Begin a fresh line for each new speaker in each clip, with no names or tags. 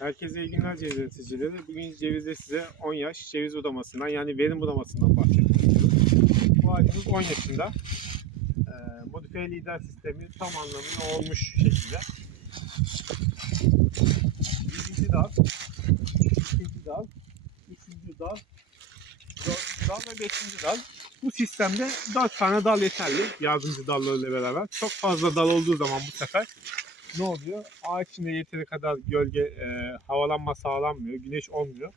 Herkese iyi günler ceviz üreticileri. Bugün cevizde size 10 yaş ceviz budamasından yani verim budamasından bahsetmek istiyorum. Bu ağacımız 10 yaşında. Ee, modifiye lider sistemi tam anlamıyla olmuş şekilde. Birinci dal, ikinci dal, üçüncü dal, dördüncü dal ve beşinci dal. Bu sistemde 4 tane dal yeterli yardımcı dallarıyla beraber. Çok fazla dal olduğu zaman bu sefer ne oluyor? Ağaç içinde yeteri kadar gölge, e, havalanma sağlanmıyor, güneş olmuyor.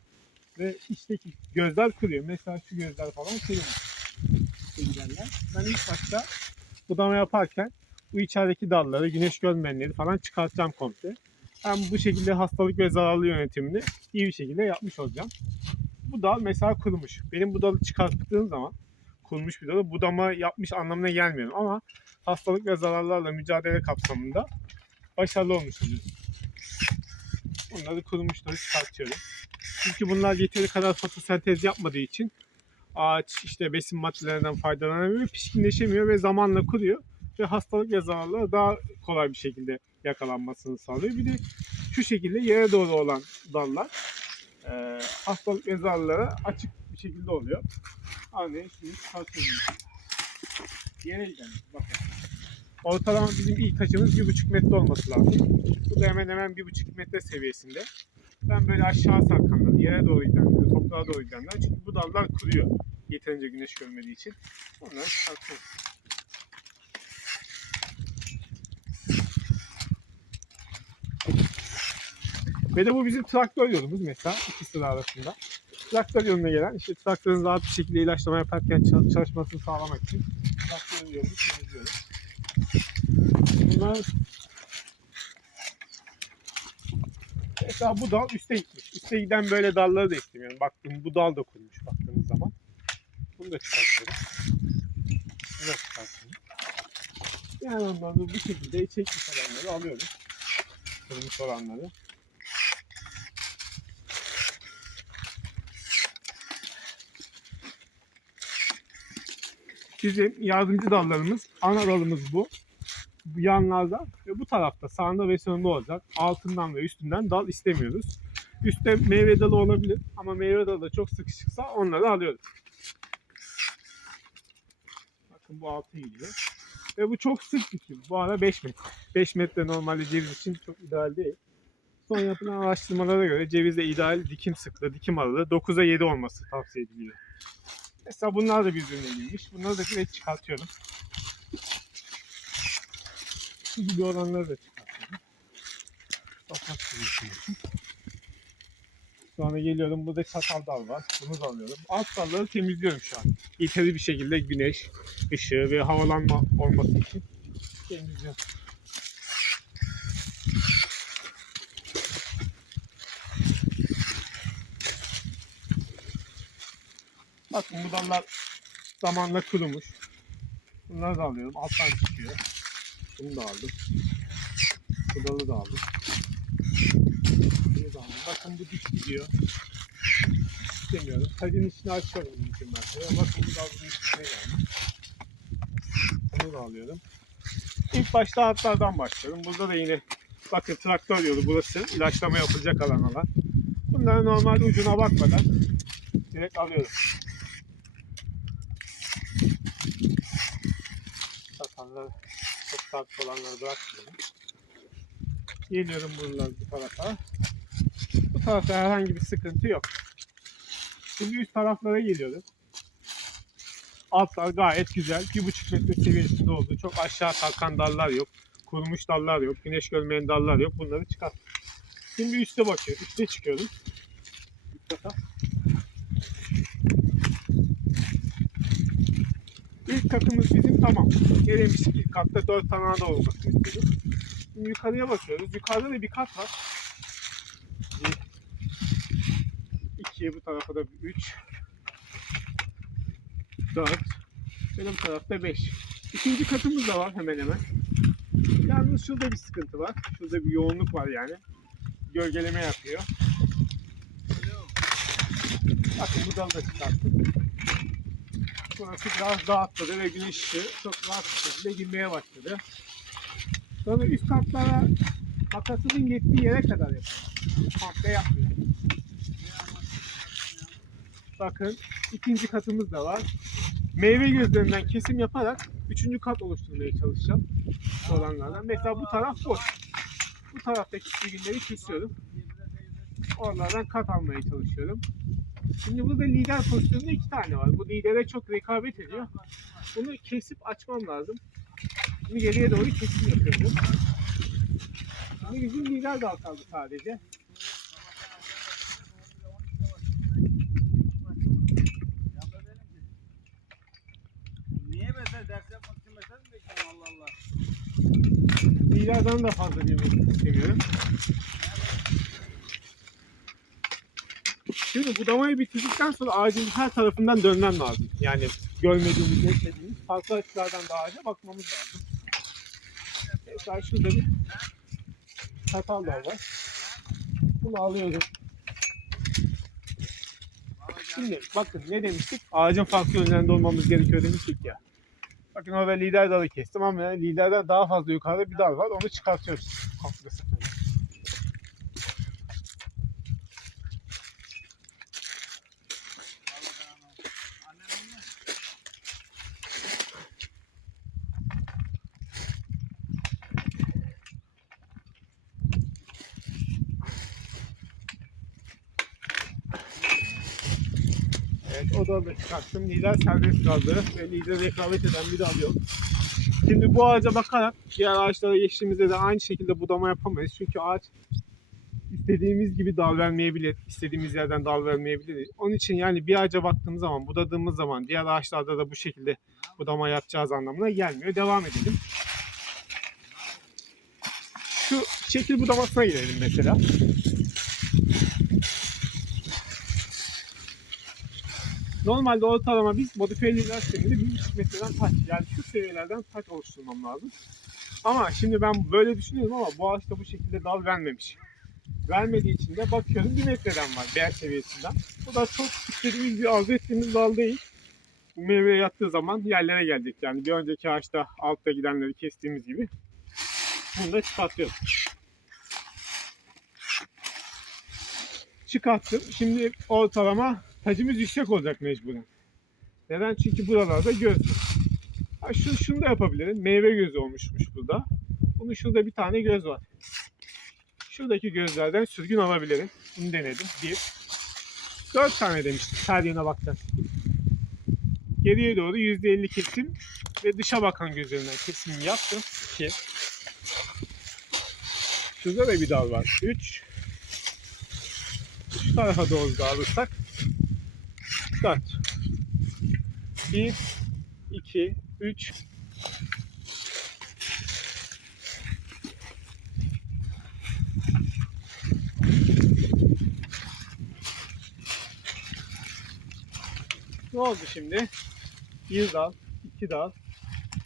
Ve içteki gözler kırıyor. Mesela şu gözler falan gidenler. Ben ilk başta budama yaparken bu içerideki dalları, güneş görmeyenleri falan çıkartacağım komple. Hem bu şekilde hastalık ve zararlı yönetimini iyi bir şekilde yapmış olacağım. Bu dal mesela kurumuş. Benim bu dalı çıkarttığım zaman kurumuş bir dalı budama yapmış anlamına gelmiyor. Ama hastalık ve zararlarla mücadele kapsamında başarılı olmuş oluyoruz. Bunları kurumuşları çıkartıyorum. Çünkü bunlar yeteri kadar fotosentez yapmadığı için ağaç işte besin maddelerinden faydalanamıyor, pişkinleşemiyor ve zamanla kuruyor ve hastalık ve zararlara daha kolay bir şekilde yakalanmasını sağlıyor. Bir de şu şekilde yere doğru olan dallar e, hastalık ve zararlara açık bir şekilde oluyor. Örneğin şimdi çıkartıyorum. Yere gidelim. Bakın. Ortalama bizim ilk taşımız bir buçuk metre olması lazım. Bu da hemen hemen bir buçuk metre seviyesinde. Ben böyle aşağı sarkanlar, yere doğru gidenler, toprağa doğru gidenler. Çünkü bu dallar kuruyor. Yeterince güneş görmediği için. Onları çıkartıyorum. Ve de bu bizim traktör yolumuz mesela iki sıra arasında. Traktör yoluna gelen işte traktörün rahat bir şekilde ilaçlama yaparken çal- çalışmasını sağlamak için traktörün yolunu temizliyoruz. Bunlar Mesela bu dal üste gitmiş. Üste giden böyle dalları da istemiyorum. Baktım bu dal da kurumuş baktığınız zaman. Bunu da çıkartıyorum. Bunu da çıkartıyorum. Yani ondan da bu şekilde çekmiş olanları alıyoruz. Kurumuş olanları. Bizim yardımcı dallarımız, ana dalımız bu. Yanlarda ve bu tarafta sağında ve solunda olacak. Altından ve üstünden dal istemiyoruz. Üstte meyve dalı olabilir ama meyve dalı da çok sıkışıksa onları alıyoruz. Bakın bu altı gidiyor. Ve bu çok sık dikim. Bu ara 5 metre. 5 metre normalde ceviz için çok ideal değil. Son yapılan araştırmalara göre cevizde ideal dikim sıklığı, dikim aralığı 9'a 7 olması tavsiye ediliyor. Mesela bunlar da birbirine girmiş. Bunları da direkt çıkartıyorum. Şu gibi olanları da çıkartıyorum. Toprak sürüyorsun. Sonra geliyorum burada çatal dal var. Bunu da alıyorum. Alt dalları temizliyorum şu an. Yeterli bir şekilde güneş, ışığı ve havalanma olması için temizliyorum. Bakın bu dallar zamanla kurumuş. Bunları da alıyorum. Alttan çıkıyor. Bunu da aldım. Bu dalı da aldım. Bunu da aldım. Bakın bu dik gidiyor. İstemiyorum. Tacın içine açıyorum mümkün mertebe. Bakın bu dal bunun içine gelmiş. Bunu da alıyorum. İlk başta altlardan başlıyorum. Burada da yine bakın traktör yolu burası. ilaçlama yapılacak alan alan. Bunları normalde ucuna bakmadan direkt alıyorum. Farklı olanları bırakmıyorum. Geliyorum buradan bu tarafa. Bu tarafta herhangi bir sıkıntı yok. Şimdi üst taraflara geliyorum. Altlar gayet güzel. Bir buçuk metre seviyesinde oldu. Çok aşağı sarkan dallar yok. Kurumuş dallar yok. Güneş görmeyen dallar yok. Bunları çıkart. Şimdi üste bakıyorum. Üste çıkıyorum. Üst kata. İlk katımız bizim tamam. Gelemiş ilk katta 4 tane daha olmasını istedik. Şimdi yukarıya bakıyoruz. Yukarıda da bir kat var. 2, bu tarafa da 3, 4, ve bu tarafta 5. İkinci katımız da var hemen hemen. Yalnız şurada bir sıkıntı var. Şurada bir yoğunluk var yani. Gölgeleme yapıyor. Bakın bu dalı da çıkarttım. Burası biraz dağıtladı ve güneş çok rahat bir şekilde girmeye başladı. Sonra üst katlara makasının yettiği yere kadar yapıyorum. Komple yapmıyorum. Bakın ikinci katımız da var. Meyve gözlerinden kesim yaparak üçüncü kat oluşturmaya çalışacağım. Olanlardan. Mesela bu taraf boş. Bu taraftaki çizgileri kesiyorum. Oralardan kat almaya çalışıyorum. Şimdi burada lider pozisyonunda iki tane var. Bu lidere çok rekabet ediyor. Bunu kesip açmam lazım. Şimdi geriye doğru kesim yapıyorum. Şimdi bizim lider dal kaldı sadece.
Niye mesela ders yapmak için mı bekliyorsun Allah Allah?
Liderden de fazla büyümek istemiyorum. Şimdi budamayı bitirdikten sonra ağacın her tarafından dönmem lazım. Yani görmediğimiz, beklediğimiz farklı açılardan da ağaca bakmamız lazım. Mesela şurada bir çatal var. Bunu alıyorum. Şimdi bakın ne demiştik? Ağacın farklı yönlerinde olmamız gerekiyor demiştik ya. Bakın orada lider dalı kestim ama liderden daha fazla yukarıda bir dal var. Onu çıkartıyoruz. Komple sıfırdan. O da çıkarttım. Lider serbest kaldı ve lider rekabet eden bir dal yok. Şimdi bu ağaca bakarak diğer ağaçlara geçtiğimizde de aynı şekilde budama yapamayız. Çünkü ağaç istediğimiz gibi dal vermeyebilir. istediğimiz yerden dal vermeyebilir. Onun için yani bir ağaca baktığımız zaman, budadığımız zaman diğer ağaçlarda da bu şekilde budama yapacağız anlamına gelmiyor. Devam edelim. Şu şekil budamasına girelim mesela. Normalde ortalama biz modifiyeliler sisteminde 1,5 metreden taç yani şu seviyelerden taç oluşturmam lazım. Ama şimdi ben böyle düşünüyorum ama bu ağaçta bu şekilde dal vermemiş. Vermediği için de bakıyorum 1 metreden var değer seviyesinden. Bu da çok istediğimiz bir arzu ettiğimiz dal değil. Bu meyveye yattığı zaman yerlere geldik. Yani bir önceki ağaçta altta gidenleri kestiğimiz gibi. Bunu da çıkartıyorum. Çıkarttım. Şimdi ortalama tacımız yüksek olacak mecburen. Neden? Çünkü buralarda göz var. Ha şu, şunu da yapabilirim. Meyve gözü olmuşmuş burada. Bunun şurada bir tane göz var. Şuradaki gözlerden sürgün alabilirim. Bunu denedim. Bir. Dört tane demiştim. Her yerine bakacağız. Geriye doğru %50 kesim ve dışa bakan gözlerinden kesim yaptım. İki. Şurada da bir dal var. Üç. Şu tarafa doğru da alırsak 4 1 2 3 Ne oldu şimdi? Bir dal, iki dal,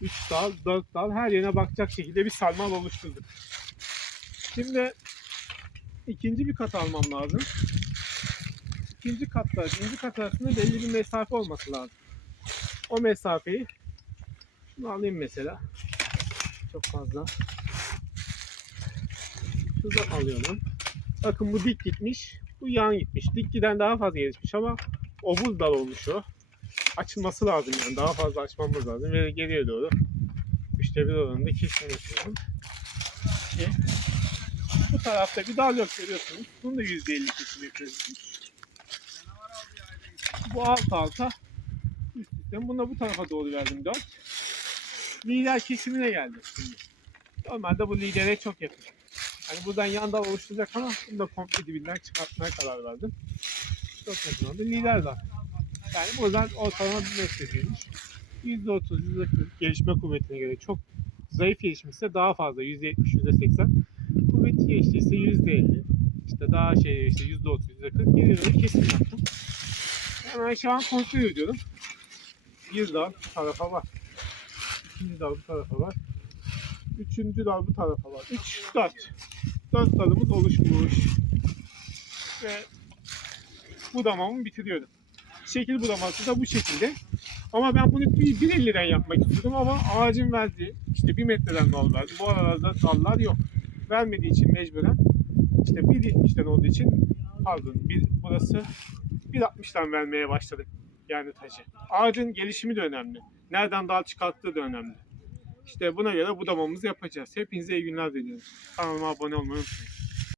üç dal, dört dal her yerine bakacak şekilde bir sarmal oluşturduk. Şimdi ikinci bir kat almam lazım ikinci katla birinci kat arasında belli bir mesafe olması lazım. O mesafeyi şunu alayım mesela. Çok fazla. Şuradan alıyorum. Bakın bu dik gitmiş. Bu yan gitmiş. Dik giden daha fazla gelişmiş ama obuz dal olmuş o. Açılması lazım yani. Daha fazla açmamız lazım. Ve geriye doğru. İşte bir oranında kesin yapıyorum. Bu tarafta bir dal yok görüyorsunuz. Bunu da %50 kesim yapıyoruz. Bu alt alta üst üstten. Bunu bu tarafa doğru verdim 4. Lider kesimine geldi şimdi. Normalde bu lidere çok yakın. Hani buradan yan dal oluşturacak ama bunu da komple dibinden çıkartmaya karar verdim. Çok yakın oldu. Lider dal. Yani buradan ortalama bir metre diyormuş. %30, %40 gelişme kuvvetine göre çok zayıf gelişmişse daha fazla %70, %80. Kuvvetli geliştiyse %50. İşte daha şey işte %30, %40 geliyor. Kesim yaptım. Hemen şu an kontrol ediyorum. Bir dal bu tarafa var. İkinci dal bu tarafa var. Üçüncü dal bu tarafa var. Üç, dört. Dört dalımız oluşmuş. Ve budamamı bitiriyorum. Şekil budaması da bu şekilde. Ama ben bunu bir, bir elliden yapmak istedim ama ağacın verdiği işte bir metreden dal verdi. Bu aralarda dallar yok. vermediği için mecburen işte 1.70'den olduğu için pardon bir, burası 1.60'dan vermeye başladık yani taşı. Ağacın gelişimi de önemli. Nereden dal çıkarttığı da önemli. İşte buna göre budamamızı yapacağız. Hepinize iyi günler diliyorum. Kanalıma abone olmayı unutmayın.